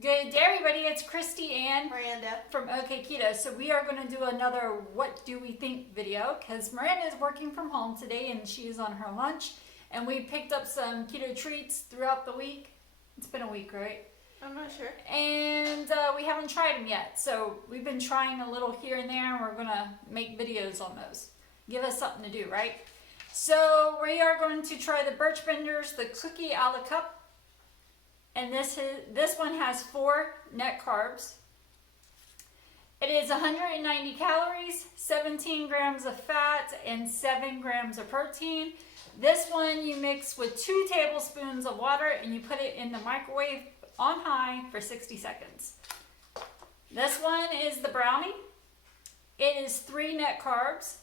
Good day, everybody. It's Kristy and Miranda from OKketOH. So we are going to do another What Do We Think video because Miranda is working from home today and she is on her lunch. And we picked up some keto treats throughout the week. It's been a week, right? I'm not sure. And we haven't tried them yet. So we've been trying a little here and there and we're going to make videos on those. Give us something to do, right? So we are going to try the Birch Benders, the cookie a la cup. And this one has 4 net carbs. It is 190 calories, 17 grams of fat, and 7 grams of protein. This one you mix with 2 tablespoons of water and you put it in the microwave on high for 60 seconds. This one is the brownie. It is 3 net carbs,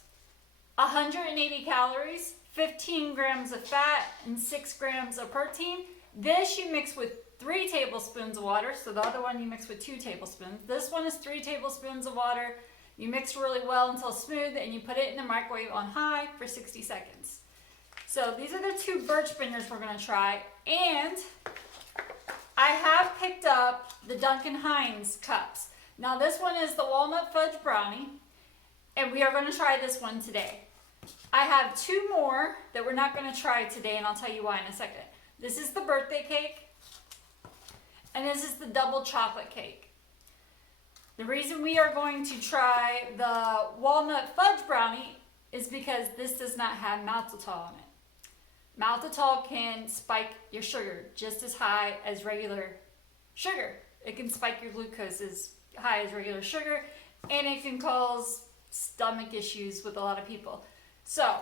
180 calories, 15 grams of fat, and 6 grams of protein. This you mix with 3 tablespoons of water, so the other one you mix with 2 tablespoons. This one is 3 tablespoons of water. You mix really well until smooth and you put it in the microwave on high for 60 seconds. So these are the 2 Birch Benders we're going to try. And I have picked up the Duncan Hines cups. Now this one is the walnut fudge brownie and we are going to try this one today. I have 2 more that we're not going to try today and I'll tell you why in a second. This is the birthday cake, and this is the double chocolate cake. The reason we are going to try the walnut fudge brownie is because this does not have maltitol in it. Maltitol can spike your sugar just as high as regular sugar. It can spike your glucose as high as regular sugar, and it can cause stomach issues with a lot of people. So,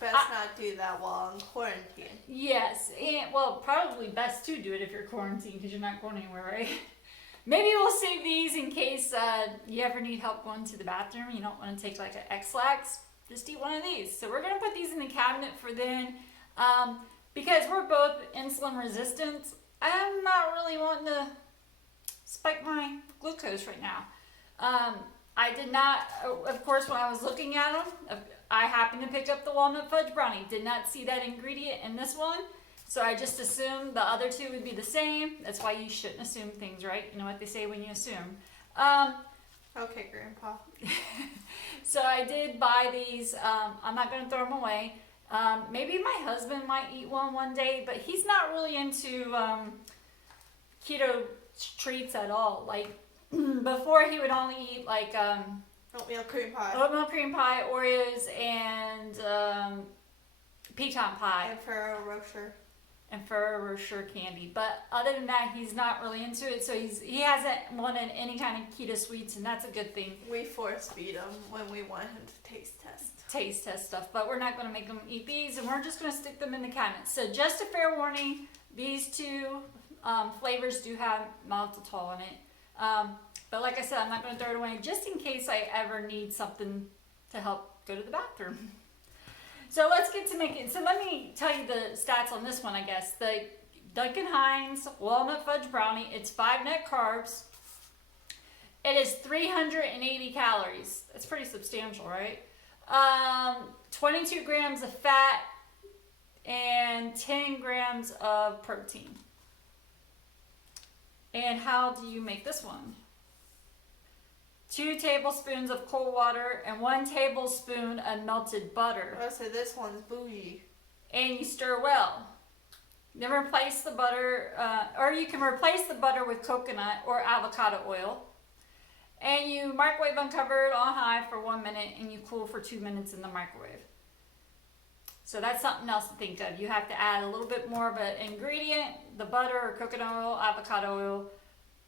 best not do that while in quarantine. Yes, and well, probably best to do it if you're quarantined because you're not going anywhere, right? Maybe we'll save these in case you ever need help going to the bathroom. You don't want to take like an X-Lax. Just eat one of these. So we're going to put these in the cabinet for then. Because we're both insulin resistant, I'm not really wanting to spike my glucose right now. I did not, of course, when I was looking at them, I happened to pick up the walnut fudge brownie. Did not see that ingredient in this one. So I just assumed the other 2 would be the same. That's why you shouldn't assume things, right? You know what they say when you assume. Okay, Grandpa. So I did buy these. I'm not going to throw them away. Maybe my husband might eat one day, but he's not really into keto treats at all. Like before he would only eat like oatmeal cream pie. Oatmeal cream pie, Oreos, and pecan pie. And Ferrero Rocher. And Ferrero Rocher candy. But other than that, he's not really into it. So he hasn't wanted any kind of keto sweets, and that's a good thing. We force feed him when we want him to taste test Stuff. But we're not going to make him eat these, and we're just going to stick them in the cabinet. So just a fair warning, these 2 flavors do have maltitol in it. But like I said, I'm not going to throw it away just in case I ever need something to help go to the bathroom. So let's get to making. So let me tell you the stats on this one, I guess. The Duncan Hines Walnut Fudge Brownie, it's 5 net carbs. It is 380 calories. That's pretty substantial, right? 22 grams of fat and 10 grams of protein. And how do you make this one? 2 tablespoons of cold water and 1 tablespoon of melted butter. Oh, so this one's bougie. And you stir well. Then replace the butter, or you can replace the butter with coconut or avocado oil. And you microwave uncovered on high for 1 minute and you cool for 2 minutes in the microwave. So that's something else to think of. You have to add a little bit more of an ingredient, the butter or coconut oil, avocado oil,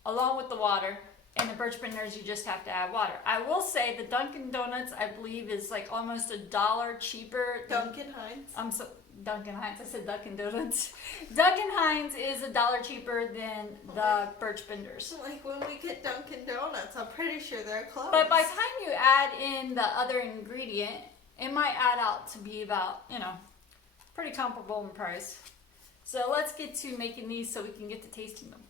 along with the water. And the Birch Benders, you just have to add water. I will say the Dunkin' Donuts, I believe, is like almost $1 cheaper. Duncan Hines? Dunkin' Hines. I said Dunkin' Donuts. Dunkin' Hines is $1 cheaper than the Birch Benders. Like when we get Dunkin' Donuts, I'm pretty sure they're close. But by the time you add in the other ingredient, it might add out to be about, pretty comparable in price. So let's get to making these so we can get to tasting them.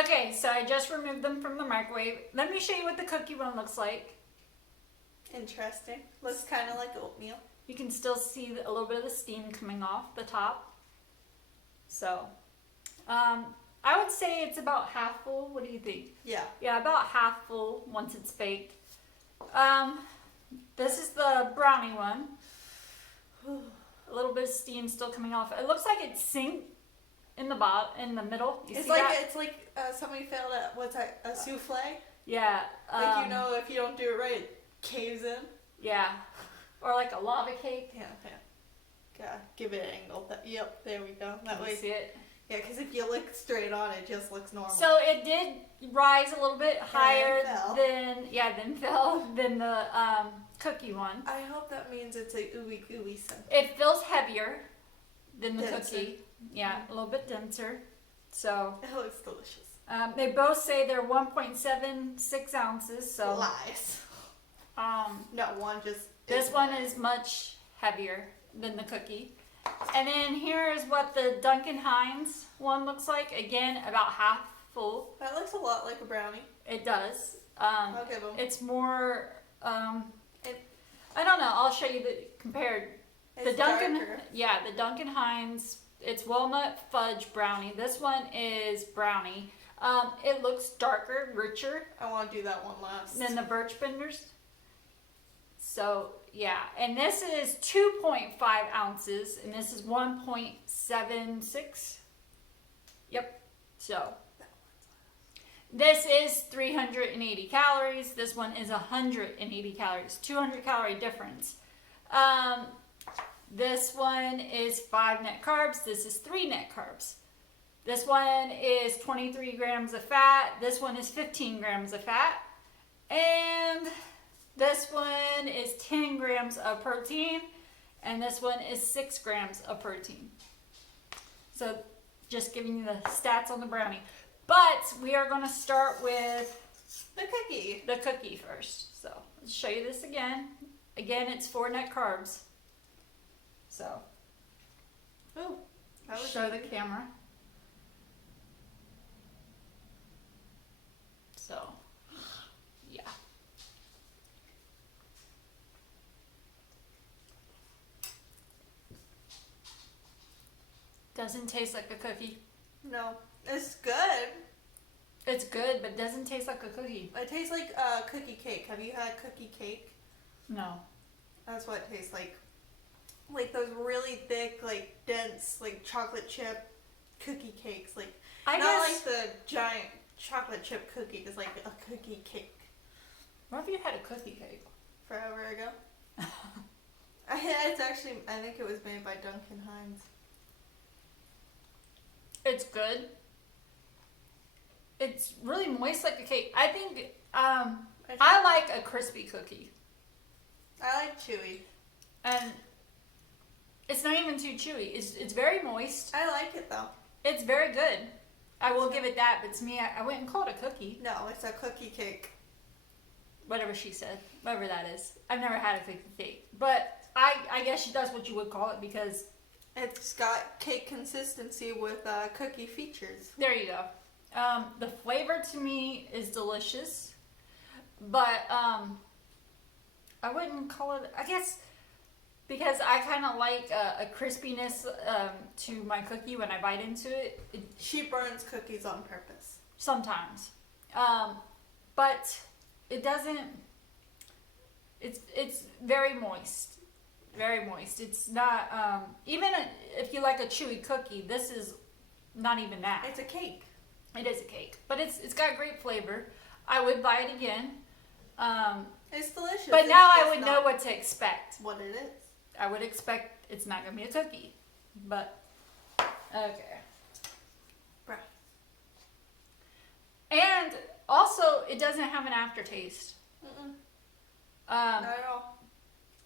Okay, so I just removed them from the microwave. Let me show you what the cookie one looks like. Interesting. Looks kind of like oatmeal. You can still see a little bit of the steam coming off the top. So, I would say it's about half full. What do you think? Yeah. Yeah, about half full once it's baked. This is the brownie one. A little bit of steam still coming off. It looks like it's synced in the in the middle. You It's see like that? it's like somebody failed at what's that? A souffle. Yeah. Like if you don't do it right, it caves in. Yeah. Or like a lava cake. Yeah. Yeah. Give it an angle. Yep. There we go. That Can way. you see it? Yeah, because if you look straight on, it just looks normal. So it did rise a little bit higher fell. than the cookie one. I hope that means it's a ooey gooey scent. It feels heavier than the Denser. cookie. Yeah, a little bit denser. So It looks delicious. they both say they're 1.76 ounces. So Lies. No, one just. this one is much heavier than the cookie. And then here is what the Duncan Hines one looks like. Again, about half full. That looks a lot like a brownie. It does. Okay, boom. It's more. I don't know. I'll show you the compared. It's The Duncan, darker. yeah, the Duncan Hines. It's walnut fudge brownie. This one is brownie. It looks darker, richer I want to do that one last. than the Birch Benders. So yeah, and this is 2.5 ounces, and this is 1.76. Yep. So this is 380 calories. This one is 180 calories. 200 calorie difference. This one is 5 net carbs. This is 3 net carbs. This one is 23 grams of fat. This one is 15 grams of fat. And this one is 10 grams of protein. And this one is 6 grams of protein. So just giving you the stats on the brownie. But we are going to start with The cookie. the cookie first. So let's show you this again. Again, it's 4 net carbs. So Ooh. That was show the easy. camera. So yeah. Doesn't taste like a cookie. No. It's good. It's good, but doesn't taste like a cookie. It tastes like cookie cake. Have you had cookie cake? No. That's what it tastes like. Like those really thick, like dense, like chocolate chip cookie cakes. Like I not guess. like the giant chocolate chip cookie. It's like a cookie cake. What if you had a cookie cake? Forever ago. It's actually, I think it was made by Duncan Hines. It's good. It's really moist like a cake. I think I like a crispy cookie. I like chewy. And it's not even too chewy. It's very moist. I like it though. It's very good. I will give it that, but to me, I wouldn't call it a cookie. No, it's a cookie cake. Whatever she said. Whatever that is. I've never had a cookie cake. But I guess that's what you would call it because It's got cake consistency with cookie features. there you go. The flavor to me is delicious. But I wouldn't call it, I guess, because I kind of like a crispiness to my cookie when I bite into it. She burns cookies on purpose. Sometimes. But it doesn't, it's very moist. Very moist. It's not, even if you like a chewy cookie, this is not even that. It's a cake. It is a cake. But it's got great flavor. I would buy it again. It's delicious. But It's now I just would know not what to expect. what it is. I would expect it's not going to be a cookie. But, okay. Bruh. And also, it doesn't have an aftertaste. Mm-mm. Um, Not at all.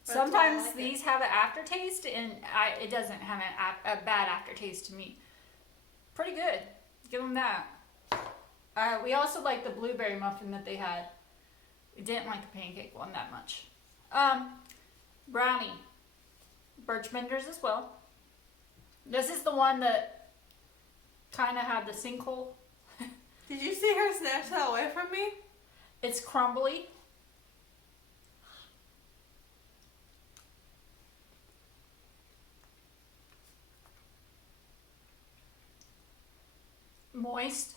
That's why I sometimes like it. these have an aftertaste, and it doesn't have a bad aftertaste to me. Pretty good. Give them that. We also like the blueberry muffin that they had. We didn't like the pancake one that much. Brownie. Birch Benders as well. This is the one that kind of had the sinkhole. Did you see her snatch that away from me? It's crumbly. moist.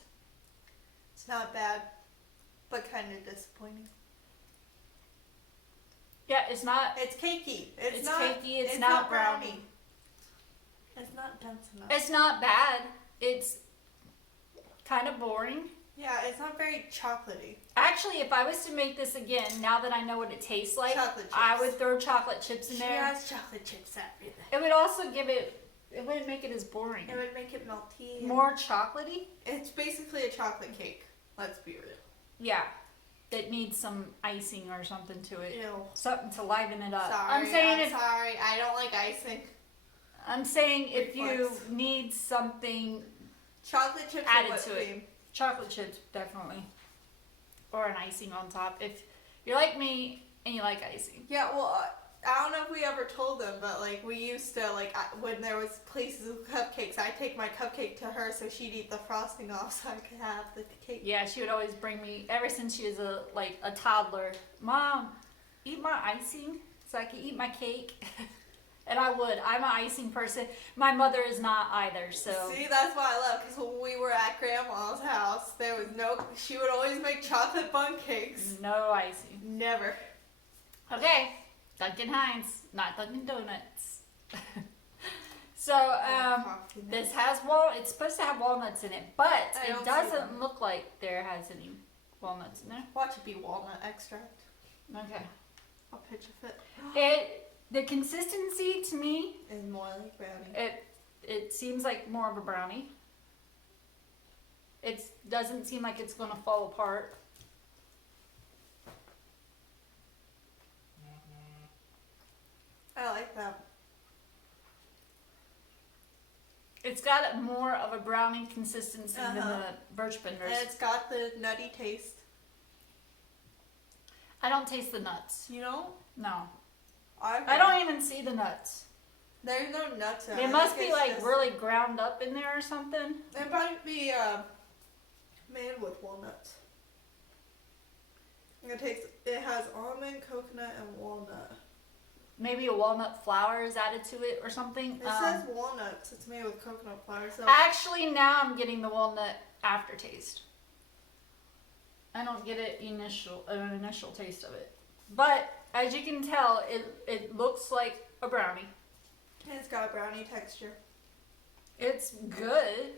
It's not bad, but kind of disappointing. Yeah, it's not. It's cakey. It's not cakey. It's not brownie. It's not dense enough. It's not bad. It's kind of boring. Yeah, it's not very chocolatey. Actually, if I was to make this again, now that I know what it tastes like, Chocolate chips. I would throw chocolate chips in She there. has chocolate chips everything. It would also give it. It wouldn't make it as boring. It would make it melty. More chocolatey. It's basically a chocolate cake. Let's be real. Yeah, it needs some icing or something to it. Ew. Something to liven it up. Sorry, I'm saying sorry. I don't like icing. I'm saying if you Reflex. need something Chocolate chips added and whipped to it. cream. Chocolate chips, definitely. Or an icing on top. If you're like me and you like icing. Yeah, well, I don't know if we ever told them, but like we used to when there was places with cupcakes, I'd take my cupcake to her so she'd eat the frosting off so I could have the cake. Yeah, she would always bring me, ever since she was a toddler, Mom, eat my icing so I can eat my cake. And I would. I'm an icing person. My mother is not either, so. See, that's why I love, because when we were at Grandma's house, there was she would always make chocolate bun cakes. No icing. Never. Okay, Duncan Hines, not Dunkin' Donuts. So, this has it's supposed to have walnuts in it, but I don't it see doesn't them. look like there has any walnuts in there. Watch it be walnut extract. Okay. I'll pitch a fit. The consistency to me, Is more like brownie. it seems like more of a brownie. It doesn't seem like it's going to fall apart. I like that. It's got more of a brownie consistency than Uh-huh. the birch benders. And it's got the nutty taste. I don't taste the nuts. You know? No. I I don't even see the nuts. There's no nuts in it. They I must think be it's like just- really ground up in there or something. It might be made with walnuts. It has almond, coconut, and walnut. Maybe a walnut flour is added to it or something. It says walnuts. It's made with coconut flour. So Actually, now I'm getting the walnut aftertaste. I don't get an initial taste of it. But as you can tell, it looks like a brownie. it's got a brownie texture. It's good.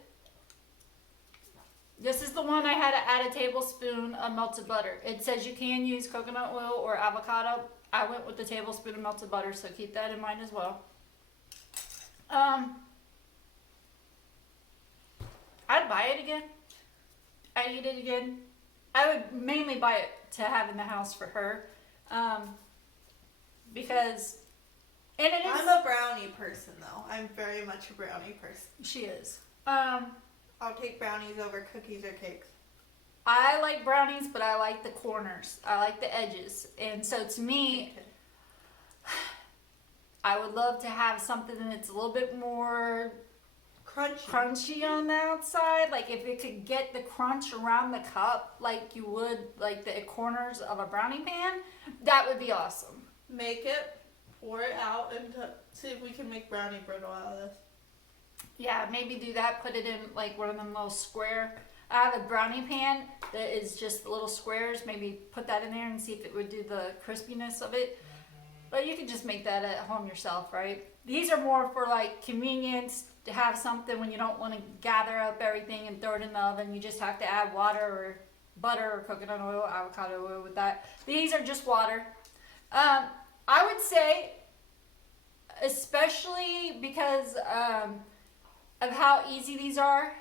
This is the one I had to add a tablespoon of melted butter. It says you can use coconut oil or avocado. I went with the tablespoon of melted butter, so keep that in mind as well. I'd buy it again. I'd eat it again. I would mainly buy it to have in the house for her. Because, and it is. I'm a brownie person, though. I'm very much a brownie person. She is. I'll take brownies over cookies or cakes. I like brownies, but I like the corners. I like the edges. And so to me, I would love to have something that's a little bit more crunchy on the outside. Like if it could get the crunch around the cup like you would like the corners of a brownie pan, that would be awesome. Make it, pour it out, and see if we can make brownie brittle out of this. Yeah, maybe do that. Put it in like one of them little square. I have a brownie pan that is just little squares. Maybe put that in there and see if it would do the crispiness of it. But you can just make that at home yourself, right? These are more for like convenience, to have something when you don't want to gather up everything and throw it in the oven. You just have to add water or butter or coconut oil, avocado oil with that. These are just water. I would say, especially because of how easy these are,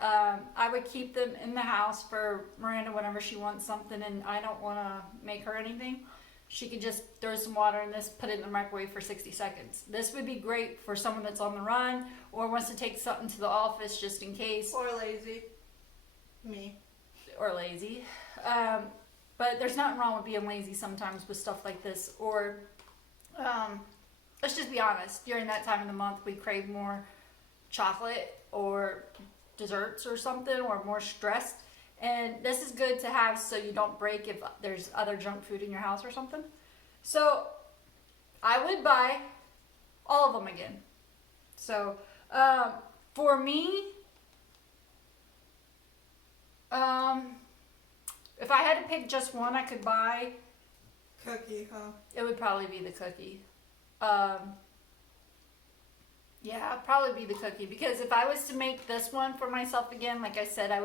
I would keep them in the house for Miranda whenever she wants something and I don't want to make her anything. She could just throw some water in this, put it in the microwave for 60 seconds. This would be great for someone that's on the run or wants to take something to the office just in case. Or lazy. Me. Or lazy. But there's nothing wrong with being lazy sometimes with stuff like this. Or, let's just be honest, during that time of the month we crave more chocolate or desserts or something, or more stressed. And this is good to have so you don't break if there's other junk food in your house or something. So I would buy all of them again. So for me, to pick just one I could buy, Cookie, huh? it would probably be the cookie. Yeah, it'd probably be the cookie, because if I was to make this one for myself again, like I said, I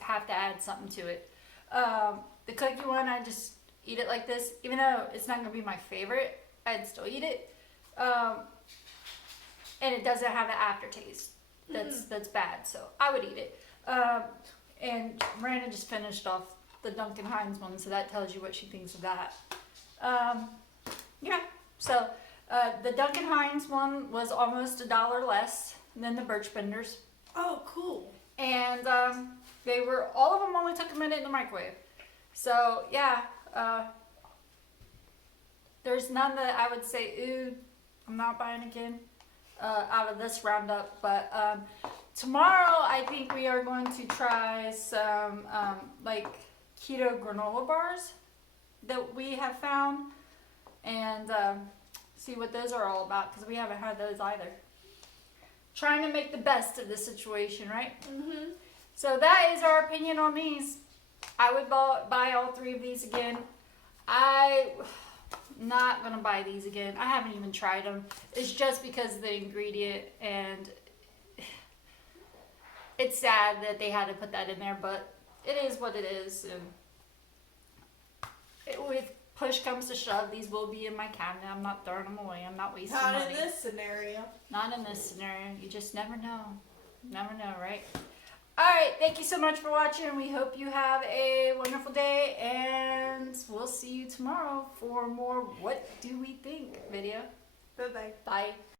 have to add something to it. The cookie one, I just eat it like this, even though it's not gonna be my favorite, I'd still eat it. And it doesn't have an aftertaste that's bad, so I would eat it. And Miranda just finished off the Duncan Hines one, so that tells you what she thinks of that. Yeah, so the Duncan Hines one was almost $1 less than the Birch Benders. Oh, cool. And all of them only took a minute in the microwave. So yeah, there's none that I would say, ooh, I'm not buying again out of this roundup. But tomorrow I think we are going to try some like keto granola bars that we have found, and see what those are all about, because we haven't had those either. Trying to make the best of the situation, right? Mm-hmm. So that is our opinion on these. I would buy all 3 of these again. I'm not going to buy these again. I haven't even tried them. It's just because of the ingredient, and it's sad that they had to put that in there, but it is what it is. And if push comes to shove, these will be in my cabinet. I'm not throwing them away. I'm not wasting money. Not in this scenario. Not in this scenario. You just never know. Never know, right? Alright, thank you so much for watching. We hope you have a wonderful day, and we'll see you tomorrow for more What Do We Think video. Bye-bye. Bye.